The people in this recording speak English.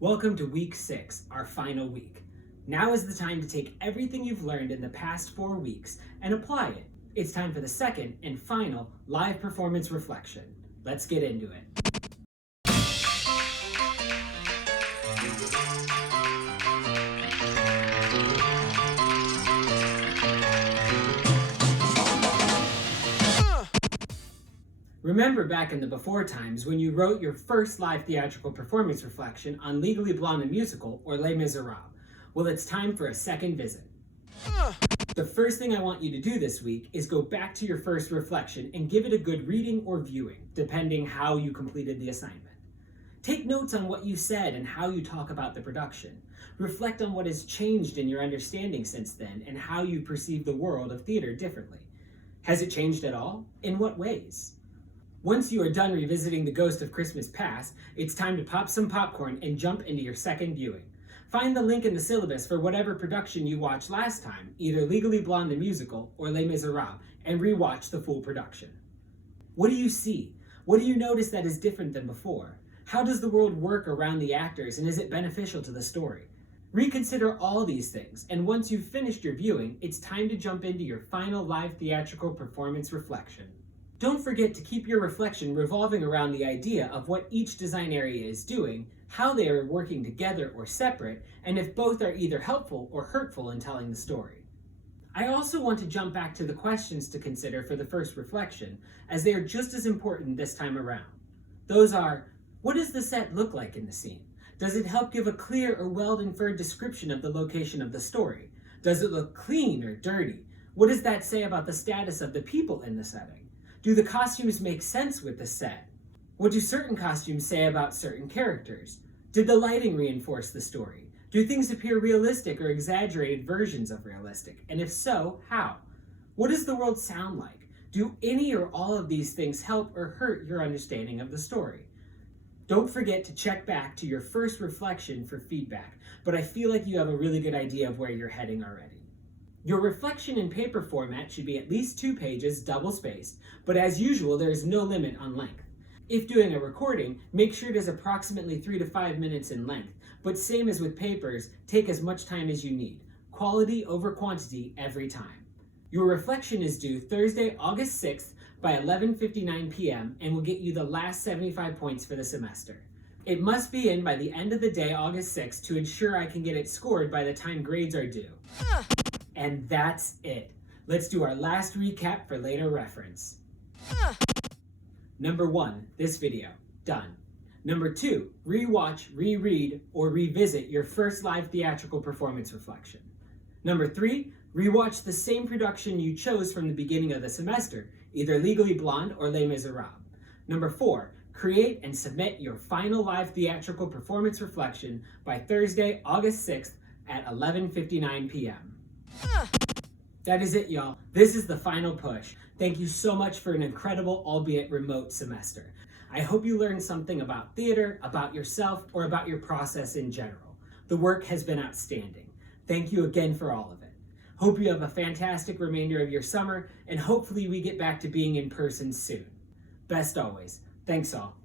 Welcome to week 6, our final week. Now is the time to take everything you've learned in the past 4 weeks and apply it. It's time for the second and final live performance reflection. Let's get into it. Remember back in the before times when you wrote your first live theatrical performance reflection on Legally Blonde the Musical or Les Miserables? Well, it's time for a second visit. The first thing I want you to do this week is go back to your first reflection and give it a good reading or viewing, depending how you completed the assignment. Take notes on what you said and how you talk about the production. Reflect on what has changed in your understanding since then and how you perceive the world of theater differently. Has it changed at all? In what ways? Once you are done revisiting The Ghost of Christmas Past, it's time to pop some popcorn and jump into your second viewing. Find the link in the syllabus for whatever production you watched last time, either Legally Blonde the Musical or Les Miserables, and rewatch the full production. What do you see? What do you notice that is different than before? How does the world work around the actors, and is it beneficial to the story? Reconsider all these things, and once you've finished your viewing, it's time to jump into your final live theatrical performance reflection. Don't forget to keep your reflection revolving around the idea of what each design area is doing, how they are working together or separate, and if both are either helpful or hurtful in telling the story. I also want to jump back to the questions to consider for the first reflection, as they are just as important this time around. Those are, what does the set look like in the scene? Does it help give a clear or well-inferred description of the location of the story? Does it look clean or dirty? What does that say about the status of the people in the setting? Do the costumes make sense with the set? What do certain costumes say about certain characters? Did the lighting reinforce the story? Do things appear realistic or exaggerated versions of realistic? And if so, how? What does the world sound like? Do any or all of these things help or hurt your understanding of the story? Don't forget to check back to your first reflection for feedback, but I feel like you have a really good idea of where you're heading already. Your reflection in paper format should be at least 2 pages, double-spaced, but as usual, there is no limit on length. If doing a recording, make sure it is approximately 3 to 5 minutes in length, but same as with papers, take as much time as you need. Quality over quantity every time. Your reflection is due Thursday, August 6th by 11:59 p.m. and will get you the last 75 points for the semester. It must be in by the end of the day, August 6th, to ensure I can get it scored by the time grades are due. And that's it. Let's do our last recap for later reference. Number 1, this video, done. Number 2, rewatch, reread, or revisit your first live theatrical performance reflection. Number 3, rewatch the same production you chose from the beginning of the semester, either Legally Blonde or Les Miserables. Number 4, create and submit your final live theatrical performance reflection by Thursday, August 6th at 11:59 p.m. That is it, y'all. This is the final push. Thank you so much for an incredible, albeit remote semester. I hope you learned something about theater, about yourself, or about your process in general. The work has been outstanding. Thank you again for all of it. Hope you have a fantastic remainder of your summer, and hopefully we get back to being in person soon. Best always. Thanks all.